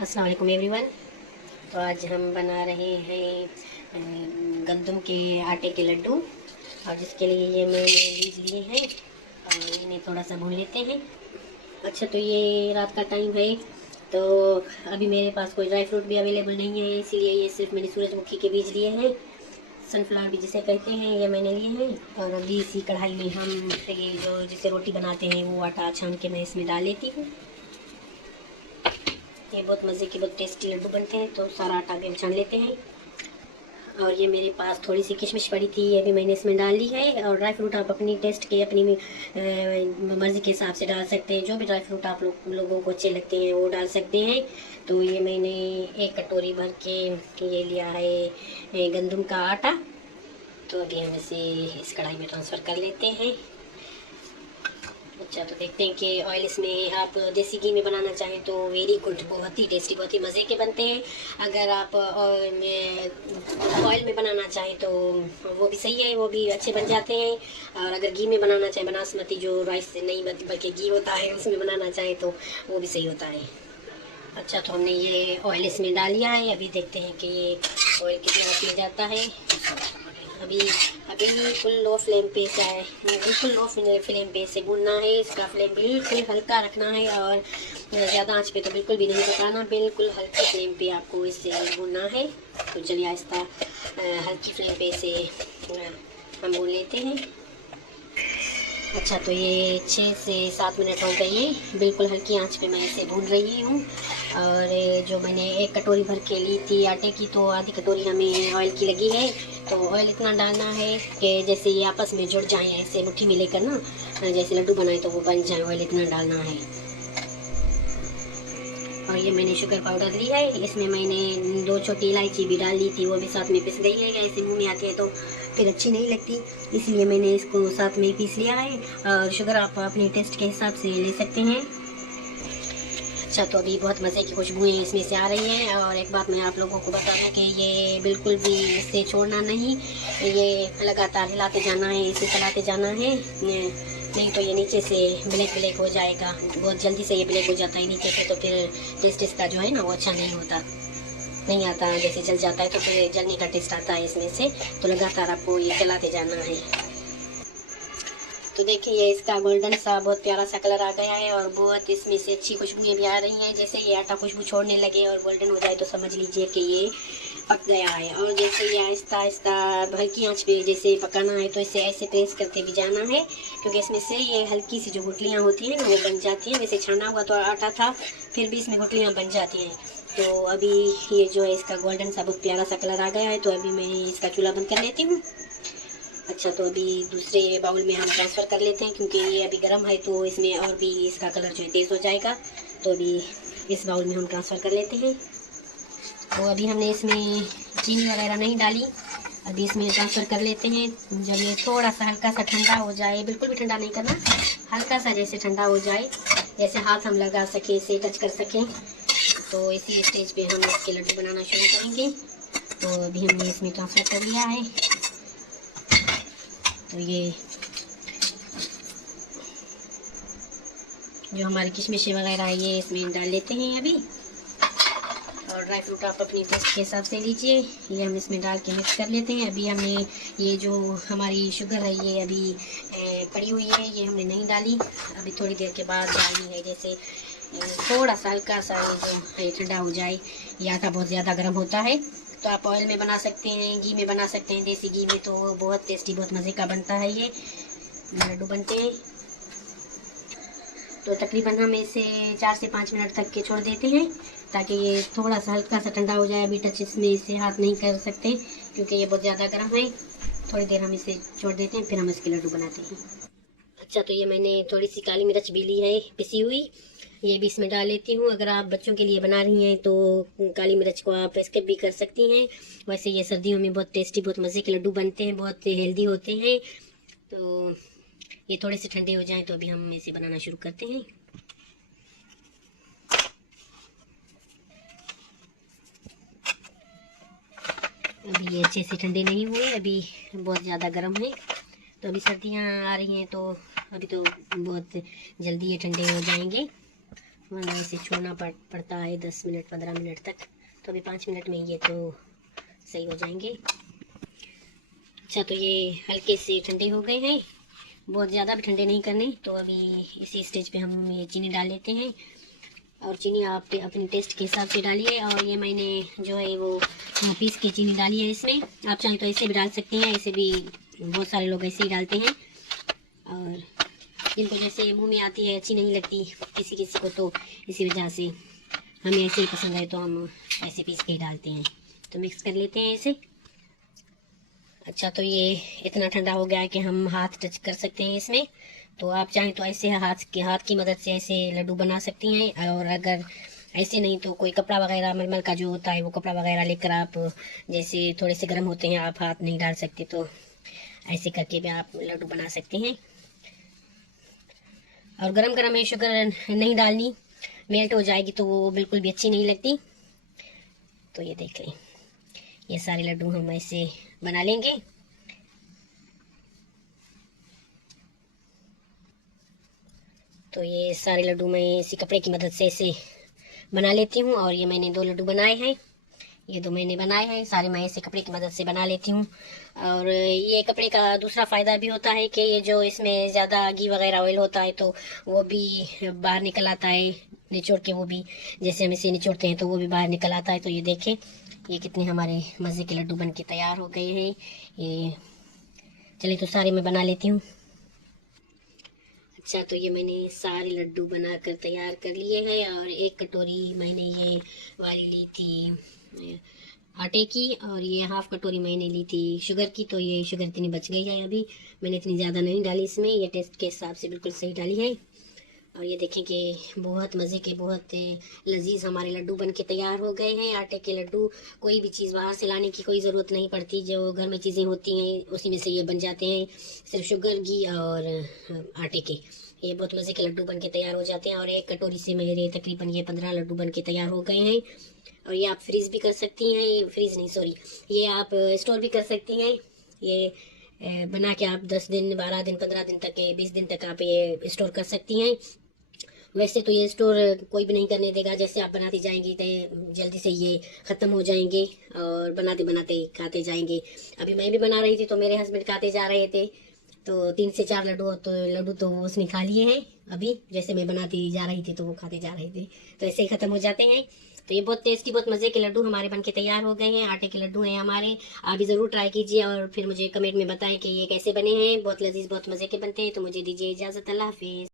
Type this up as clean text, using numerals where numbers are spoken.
अस्सलाम वालेकुम एवरीवन। तो आज हम बना रहे हैं गंदम के आटे के लड्डू। और जिसके लिए ये मैंने बीज लिए हैं और इन्हें थोड़ा सा भून लेते हैं। अच्छा, तो ये रात का टाइम है, तो अभी मेरे पास कोई ड्राई फ्रूट भी अवेलेबल नहीं है, इसीलिए ये सिर्फ मैंने सूरजमुखी के बीज लिए हैं। सनफ्लावर भी जिसे कहते हैं, ये मैंने लिए हैं। और अभी इसी कढ़ाई में हम ये जो जिसे रोटी बनाते हैं वो आटा छान के मैं इसमें डाल लेती हूँ। ये बहुत मज़े के बहुत टेस्टी लड्डू बनते हैं। तो सारा आटा भी हम छान लेते हैं। और ये मेरे पास थोड़ी सी किशमिश पड़ी थी, ये भी मैंने इसमें डाल ली है। और ड्राई फ्रूट आप अपनी टेस्ट के अपनी मर्ज़ी के हिसाब से डाल सकते हैं। जो भी ड्राई फ्रूट आप लोगों को अच्छे लगते हैं वो डाल सकते हैं। तो ये मैंने एक कटोरी भर के ये लिया है गंदम का आटा। तो अभी हम इसे इस कढ़ाई में ट्रांसफ़र कर लेते हैं। अच्छा, तो देखते हैं कि ऑयल इसमें आप देसी घी में बनाना चाहें तो वेरी गुड, बहुत ही टेस्टी, बहुत ही मज़े के बनते हैं। अगर आप ऑयल में बनाना चाहें तो वो भी सही है, वो भी अच्छे बन जाते हैं। और अगर घी में बनाना चाहें, बनास्मती जो राइस से नहीं बल्कि घी होता है उसमें बनाना चाहें तो वो भी सही होता है। अच्छा, तो हमने ये ऑयल इसमें डाल लिया है। अभी देखते हैं कि ये ऑयल कितना पी जाता है। अभी अभी बिल्कुल लो फ्लेम पे से है, बिल्कुल लो फ्लेम पे से भूनना है। इसका फ्लेम बिल्कुल हल्का रखना है और ज़्यादा आंच पे तो बिल्कुल भी नहीं पकाना, बिल्कुल हल्की फ्लेम पे आपको इसे भूनना है। तो चलिए आहिस्ता हल्की फ्लेम पे से हम भून लेते हैं। अच्छा, तो ये 6 से 7 मिनट हो गए हैं, बिल्कुल हल्की आंच पे मैं इसे भून रही हूँ। और जो मैंने एक कटोरी भर के ली थी आटे की, तो आधी कटोरी हमें ऑयल की लगी है। तो ऑयल इतना डालना है कि जैसे ये आपस में जुड़ जाएं, ऐसे मुट्ठी में लेकर ना जैसे लड्डू बनाए तो वो बन जाए, ऑयल इतना डालना है। और ये मैंने शुगर पाउडर ली है, इसमें मैंने 2 छोटी इलायची भी डाल ली थी, वो भी साथ में पिस गई है। ऐसे मुंह में आती है तो फिर अच्छी नहीं लगती, इसलिए मैंने इसको साथ में पीस लिया है। और शुगर आप अपने टेस्ट के हिसाब से ले सकते हैं। अच्छा, तो अभी बहुत मज़े की खुशबुएँ इसमें से आ रही हैं। और एक बात मैं आप लोगों को बता दूं कि ये बिल्कुल भी इसे छोड़ना नहीं, ये लगातार हिलाते जाना है, इसे चलाते जाना है। नहीं तो ये नीचे से ब्लैक ब्लैक हो जाएगा, बहुत जल्दी से ये ब्लैक हो जाता है नीचे से। तो फिर टेस्ट इसका जो है ना वो अच्छा नहीं होता, नहीं आता। जैसे जल जाता है तो फिर जलने का टेस्ट आता है इसमें से। तो लगातार आपको ये चलाते जाना है। तो देखिए ये इसका गोल्डन सा बहुत प्यारा सा कलर आ गया है और बहुत इसमें से अच्छी खुशबुएं भी आ रही हैं। जैसे ये आटा खुशबू छोड़ने लगे और गोल्डन हो जाए तो समझ लीजिए कि ये पक गया है। और जैसे ये आहिस्ता आहिस्ता हल्की आंच पे जैसे पकाना है, तो इसे ऐसे प्रेस करते भी जाना है, क्योंकि इसमें से ये हल्की सी जो गुठलियाँ होती हैं ना वो बन जाती हैं। वैसे छाना हुआ तो आटा था, फिर भी इसमें गुठलियाँ बन जाती हैं। तो अभी ये जो है इसका गोल्डन सा बहुत प्यारा सा कलर आ गया है। तो अभी मैं इसका चूल्हा बंद कर लेती हूँ। अच्छा, तो अभी दूसरे बाउल में हम ट्रांसफ़र कर लेते हैं, क्योंकि ये अभी गर्म है तो इसमें और भी इसका कलर जो है तेज़ हो जाएगा। तो अभी इस बाउल में हम ट्रांसफ़र कर लेते हैं। तो अभी हमने इसमें चीनी वगैरह नहीं डाली, अभी इसमें ट्रांसफ़र कर लेते हैं। जब ये थोड़ा सा हल्का सा ठंडा हो जाए, बिल्कुल भी ठंडा नहीं करना, हल्का सा जैसे ठंडा हो जाए, जैसे हाथ हम लगा सकें, इसे टच कर सकें, तो इसी स्टेज पे हम इसके लड्डू बनाना शुरू करेंगे। तो अभी हमने इसमें ट्रांसफ़र कर लिया है। तो ये जो हमारी किशमिश वगैरह है ये इसमें डाल लेते हैं अभी। और ड्राई फ्रूट आप अपनी टेस्ट के हिसाब से लीजिए, ये हम इसमें डाल के मिक्स कर लेते हैं। अभी हमने ये जो हमारी शुगर है ये अभी पड़ी हुई है, ये हमने नहीं डाली, अभी थोड़ी देर के बाद डालनी है। जैसे थोड़ा सा हल्का सा ये जो है ठंडा हो जाए, ये आटा बहुत ज़्यादा गर्म होता है। तो आप ऑयल में बना सकते हैं, घी में बना सकते हैं, देसी घी में, तो बहुत टेस्टी बहुत मज़े का बनता है ये लड्डू बनते हैं। तो तकरीबन हम इसे 4 से 5 मिनट तक के छोड़ देते हैं, ताकि ये थोड़ा सा हल्का सा ठंडा हो जाए। अभी टच इसमें इसे हाथ नहीं कर सकते क्योंकि ये बहुत ज़्यादा गर्म है। थोड़ी देर हम इसे छोड़ देते हैं, फिर हम इसके लड्डू बनाते हैं। अच्छा, तो ये मैंने थोड़ी सी काली मिर्च भी ली है पिसी हुई, ये भी इसमें डाल लेती हूँ। अगर आप बच्चों के लिए बना रही हैं तो काली मिर्च को आप स्किप भी कर सकती हैं। वैसे ये सर्दियों में बहुत टेस्टी बहुत मज़े के लड्डू बनते हैं, बहुत हेल्दी होते हैं। तो ये थोड़े से ठंडे हो जाएं तो अभी हम इसे बनाना शुरू करते हैं। अभी ये अच्छे से ठंडे नहीं हुए, अभी बहुत ज़्यादा गर्म है। तो अभी सर्दियाँ आ रही हैं तो अभी तो बहुत जल्दी ये ठंडे हो जाएंगे। वरना इसे छोड़ना पड़ता है 10 मिनट 15 मिनट तक। तो अभी 5 मिनट में ये तो सही हो जाएंगे। अच्छा, तो ये हल्के से ठंडे हो गए हैं, बहुत ज़्यादा भी ठंडे नहीं करने। तो अभी इसी स्टेज पे हम ये चीनी डाल लेते हैं, और चीनी आप अपने टेस्ट के हिसाब से डालिए। और ये मैंने जो है वो पीस के चीनी डाली है इसमें। आप चाहें तो ऐसे भी डाल सकते हैं, ऐसे भी बहुत सारे लोग ऐसे ही डालते हैं। और जिनको जैसे मुंह में आती है, अच्छी नहीं लगती किसी किसी को, तो इसी वजह से हमें ऐसे ही पसंद है तो हम ऐसे पीस के ही डालते हैं। तो मिक्स कर लेते हैं ऐसे। अच्छा, तो ये इतना ठंडा हो गया है कि हम हाथ टच कर सकते हैं इसमें। तो आप चाहें तो ऐसे हाथ की मदद से ऐसे लड्डू बना सकती हैं। और अगर ऐसे नहीं तो कोई कपड़ा वगैरह मलमल का जो होता है वो कपड़ा वगैरह लेकर आप, जैसे थोड़े से गर्म होते हैं, आप हाथ नहीं डाल सकते तो ऐसे करके भी आप लड्डू बना सकते हैं। और गरम गरम में शुगर नहीं डालनी, मेल्ट हो जाएगी तो वो बिल्कुल भी अच्छी नहीं लगती। तो ये देख लें, ये सारे लड्डू हम ऐसे बना लेंगे। तो ये सारे लड्डू मैं इसी कपड़े की मदद से ऐसे बना लेती हूँ। और ये मैंने 2 लड्डू बनाए हैं, ये 2 मैंने बनाए हैं, सारे मैं ऐसे कपड़े की मदद से बना लेती हूँ। और ये कपड़े का दूसरा फ़ायदा भी होता है कि ये जो इसमें ज़्यादा घी वगैरह ऑयल होता है तो वो भी बाहर निकल आता है, निचोड़ के वो भी, जैसे हम इसे निचोड़ते हैं तो वो भी बाहर निकल आता है। तो ये देखें, ये कितने हमारे मज़े के लड्डू बन के तैयार हो गए हैं। ये चलिए तो सारे मैं बना लेती हूँ। अच्छा, तो ये मैंने सारे लड्डू बनाकर तैयार कर लिए हैं। और 1 कटोरी मैंने ये वाली ली थी आटे की, और ये हाफ कटोरी मैंने ली थी शुगर की। तो ये शुगर इतनी बच गई है, अभी मैंने इतनी ज़्यादा नहीं डाली इसमें, ये टेस्ट के हिसाब से बिल्कुल सही डाली है। और ये देखें कि बहुत मज़े के, बहुत लजीज हमारे लड्डू बन के तैयार हो गए हैं। आटे के लड्डू, कोई भी चीज़ बाहर से लाने की कोई ज़रूरत नहीं पड़ती, जो घर में चीज़ें होती हैं उसी में से ये बन जाते हैं, सिर्फ शुगर, घी और आटे के। ये बहुत मज़े के लड्डू बन के तैयार हो जाते हैं। और 1 कटोरी से मेरे तकरीबन ये 15 लड्डू बन के तैयार हो गए हैं। और ये आप फ्रीज़ भी कर सकती हैं, फ्रीज़ नहीं सॉरी, ये आप स्टोर भी कर सकती हैं। ये बना के आप 10 दिन 12 दिन 15 दिन तक 20 दिन तक आप ये स्टोर कर सकती हैं। वैसे तो ये स्टोर कोई भी नहीं करने देगा, जैसे आप बनाती जाएंगी तो जल्दी से ये ख़त्म हो जाएंगे और बनाते बनाते खाते जाएंगे। अभी मैं भी बना रही थी तो मेरे हस्बैंड खाते जा रहे थे, तो 3 से 4 लड्डू तो उसने खा लिए हैं। अभी जैसे मैं बनाती जा रही थी तो वो खाते जा रहे थे, तो ऐसे ही ख़त्म हो जाते हैं। तो ये बहुत टेस्टी, बहुत मज़े के लड्डू हमारे बनके तैयार हो गए हैं। आटे के लड्डू हैं हमारे, आप भी ज़रूर ट्राई कीजिए और फिर मुझे कमेंट में बताएं कि ये कैसे बने हैं। बहुत लजीज, बहुत मज़े के बनते हैं। तो मुझे दीजिए इजाज़त, अल्लाह हाफिज़।